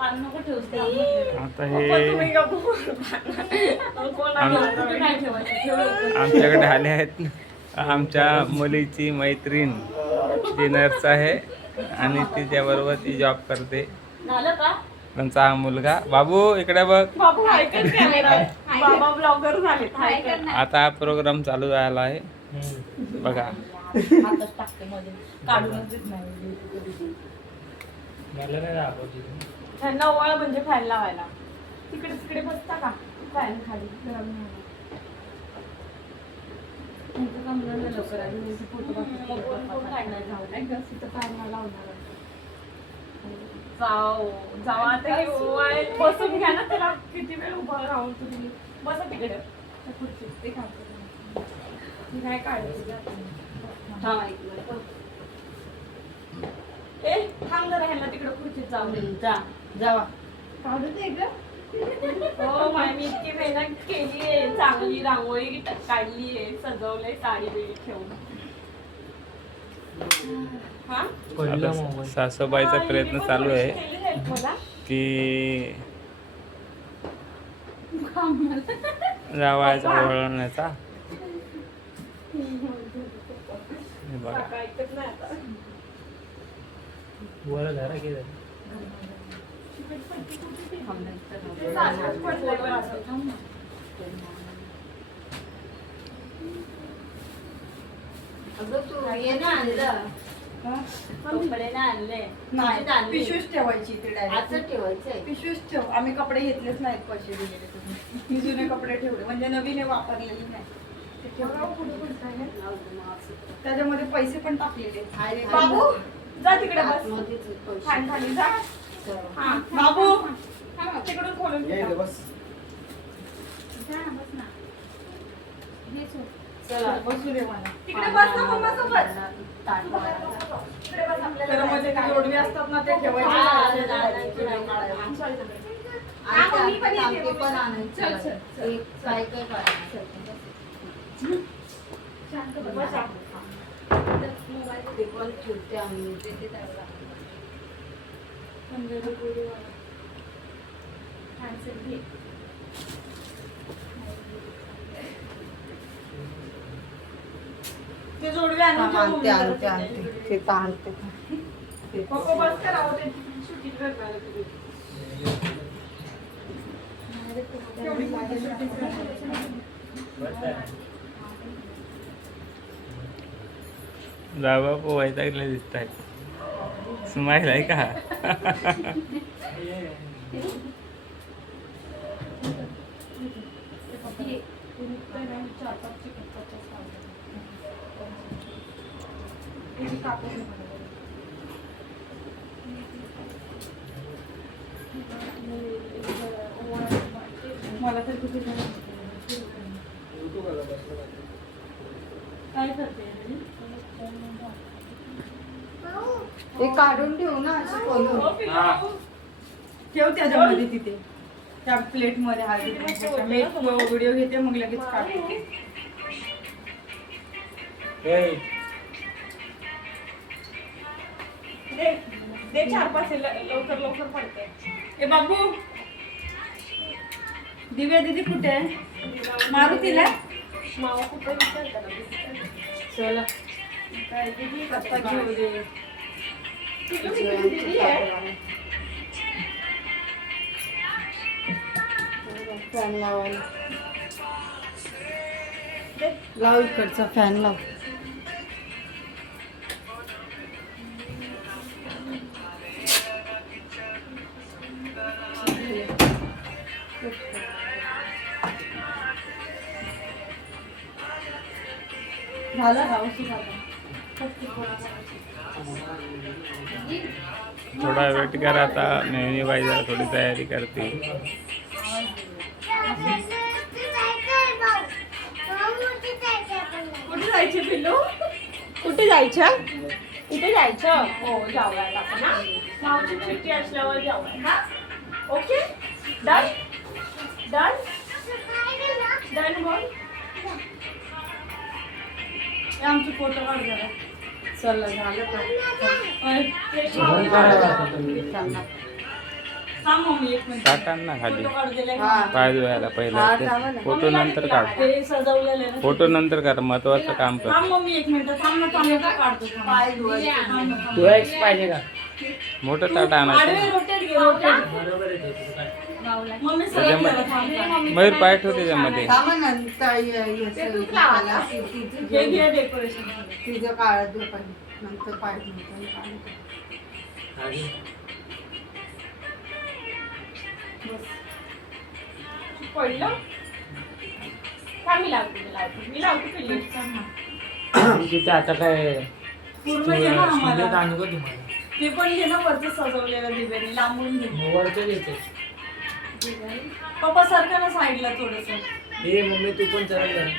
आता हे आमच्याकडे आले आहेत आमच्या मुलीची मैत्रीण ती नर्स आहे आणि तिच्याबरोबर ती जॉब करते. त्यांचा हा मुलगा बाबू इकडे बघ. आता हा प्रोग्राम चालू झाला आहे बघा. नवळ म्हणजे फॅन लावायला तिकडे तिकडे बसता का फॅन खाली जाऊ आता बसून घ्या ना त्याला किती वेळ उभं राहून तुम्ही बसा तिकडे खुर्चीत ते खातो नाही काढायचं. ए थांब जरा ह्याला तिकडे खुर्चीत जाऊन जावा काढू दे ग. हो माय मी इतकी मेहनत केली आहे चांगली रांगोळी काढली आहे सजवलंय साडी बिडी ठेवून. सासूबाईचा प्रयत्न चालू आहे की जावायचा वळवण्याचा. बघा पिशवीच ठेवायची पिशवीच ठेव. आम्ही कपडे घेतलेच नाहीत पैसे दिलेले तुम्ही जुने कपडे ठेवले म्हणजे नवीन वापरलेले नाही. त्याच्यामध्ये पैसे पण टाकलेले. बाबू जा तिकडे बस खाली खाली जा. बाबू तिकडून खोलून बसू दे मला तिकडे बस ना मम्मा सोबत. मध्ये जोडवी असतात ना ते ठेवायचे. ते जोडवे आणते ते ताणते पप्पा बस करावं ते सुट्टी करणार जावा वैतागले दिसत आहेत. स्माईल आहे का? मला तर कुठे काय करते ते काढून ठेव ना अशी खोलून ठेव त्याच्यामध्ये तिथे त्या प्लेट मध्ये मी व्हिडिओ घेते मग लगेच काढते. दे 4-5 लवकर लवकर पडते. ए बाबू दिव्या दीदी कुठे मारुतीला मावा कुठे चला काय दीदी पप्पा घेऊ दे. फॅन लावायला लाव इकडचा फॅन लाव. झाला थोडा वेट करा. आता मेहनी बाई जरा थोडी तयारी करते. कुठे जायचे पिल्लू कुठे जायचं इथे जायचं. हो जाऊया ना मावची सुट्टी असल्यावर जाऊया. ओके डन डन डन बोल. आमचे फोटो काढ जरा. चला झालं थांब मम्मी एक मिनिट. टाकान ना खाली फोटो काढू दिले. पाय धुवायला पहिला फोटो नंतर काढ. हे सजवलेलं आहे ना. फोटो नंतर कर, महत्वाचं काम कर. थांब मम्मी एक मिनिट थांब ना काढतो. पाय धुवायचे. धुवायची पाहिजे का? मोठं ताट आणायचं. आडवे रोटेट घे रोटेट. बरोबर आहे ते तुझं काय. मम्मी सगळं करा, थांब. मयूर पाय ठेव त्याच्यामध्ये. हे घे डेकोरेशन. तिचं काळात झोपायला नंतर पाहिजे आणि पडलं का मी लावते पिल्लू. तिथे आता काय पूर्ण घे ना शिंदे आम्हाला. आणू का तुम्हाला? ते पण घे ना वरचं सजवलेलं दिव्याने लांबून घे. मोबाईलचं घेते. पप्पा सारखं ना साईडला थोडस. हे मम्मी तू पण चला जरा.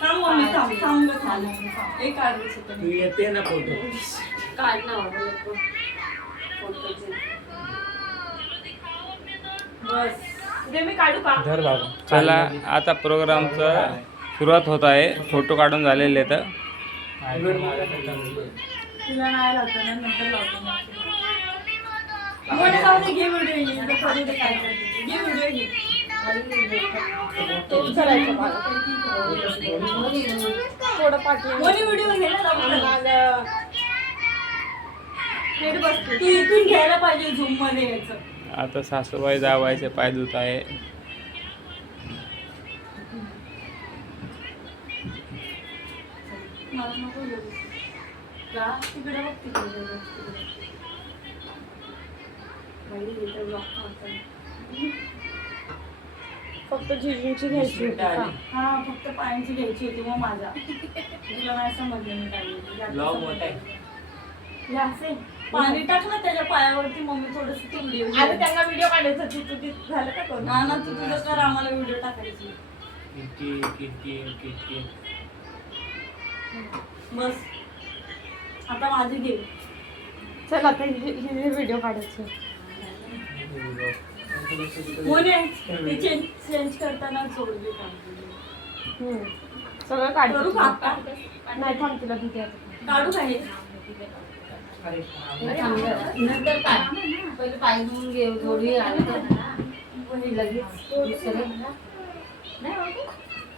थांब मम्मी थांब. एक आडवीस तू होतं. येते ना फोटो. काढ ना बस ते मी काढू का? धर बाबा. चला आता प्रोग्रामचं सुरुवात होत आहे. फोटो काढून झालेले तर तुला नाही लावतो ना नंतर लावतो. मोठे जाऊ दे, घे व्हिडिओ घे. करू दे काय करते. घे व्हिडिओ घे. तो उचलायचा मला. थोडं पाठी मोनी व्हिडिओ घे ना लवकर. नीट बस तू इथून घ्यायला पाहिजे झूम मध्ये यायचं. आता सासूबाई जावायचे पाय धुत आहे. मला नको येऊ. जा तिकडे बघ तिकडे. फक्त जिजूंची घ्यायची होती का? हा फक्त पायांची घ्यायची होती मग माझा. तुला नाही समजलं मी काय ब्लॉग मोठा आहे. हे असे पाणी टाक ना त्याच्या पायावरती. मम्मी थोडस तुंबली. अरे त्यांना व्हिडिओ काढायचा. तू झालं का करून? ना तू तुझं कर, आम्हाला व्हिडिओ टाकायची. बस आता माझी घे. चल आता हिने व्हिडिओ काढायचे. मोने ते चेंज करताना सोडली का? सगळं काढ. करू का आता? नाही थांब तुला भीती काढू का हे? नंतर काय पहिले पाय धुवून घे थोडी लगेच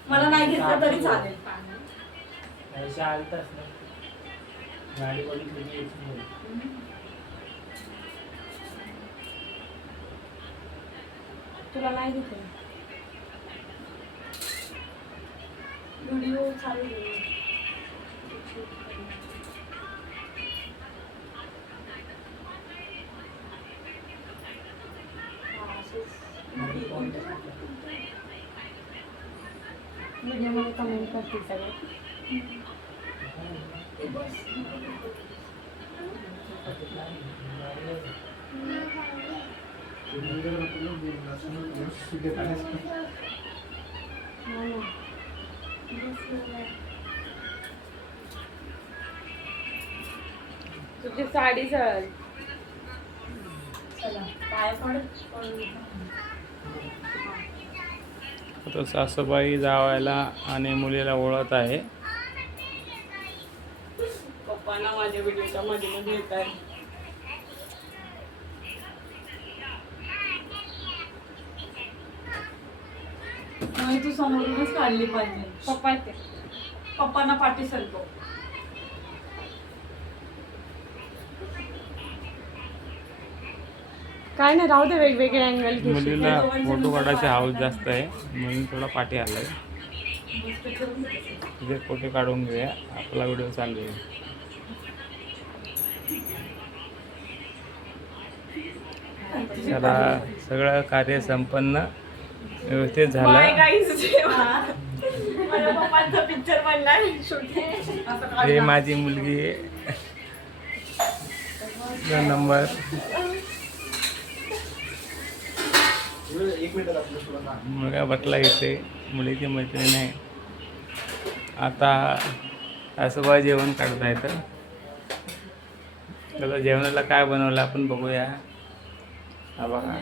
मला नाही घेतलं तरी चालेल. पैसे आलताच ना. गाडी बघितली की यायची नाही. तुला नाही घेतलं. व्हिडिओ चालू आहे. व्हिडिओमध्ये कमेंट करते सगळे. तुझी साडी जळल. चला पाय पड. आता सासूबाई जावायला आणि मुलीला ओळखत आहे. पप्पांना माझ्या व्हिडिओच्या मध्ये मध्ये येत आहे. तू समोरूनच काढली पाहिजे. पप्पा येते. पप्पांना पाठी सरको. काय नाही राहू दे. वेगवेगळे अँगल घे. मुलीला फोटो काढायचे हाऊस जास्त आहे म्हणून थोडा पाठी आलाय. तिथे फोटो काढून घेऊया. आपला व्हिडिओ चालू आहे. चला सगळं कार्य संपन्न व्यवस्थित बाय झालं. गाईज. माझ्या पप्पांचा पिक्चर बनलाय शूटिंग. हे माझी मुलगी आहे. 2 नंबर. मुलगा बसला इथे. मुलीची मैत्रीण आहे. आता सासूबाई जेवण काढत आहेत. त्याला जेवणाला काय बनवलं आपण बघूया. हा बघा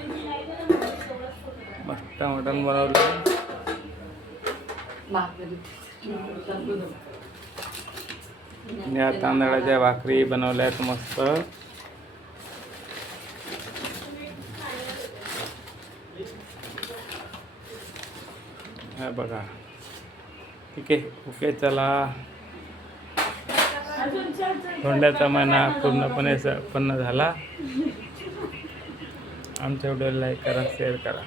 मस्त मटण बनवलं. या तांदळाच्या भाकरी बनवल्यात मस्त. हा बघा. ठीक आहे, ओके, चला. अजून चल. धोंड्याचा महिना पूर्णपणे संपन्न झाला. आमच्या व्हिडिओला लाईक करा, शेअर करा.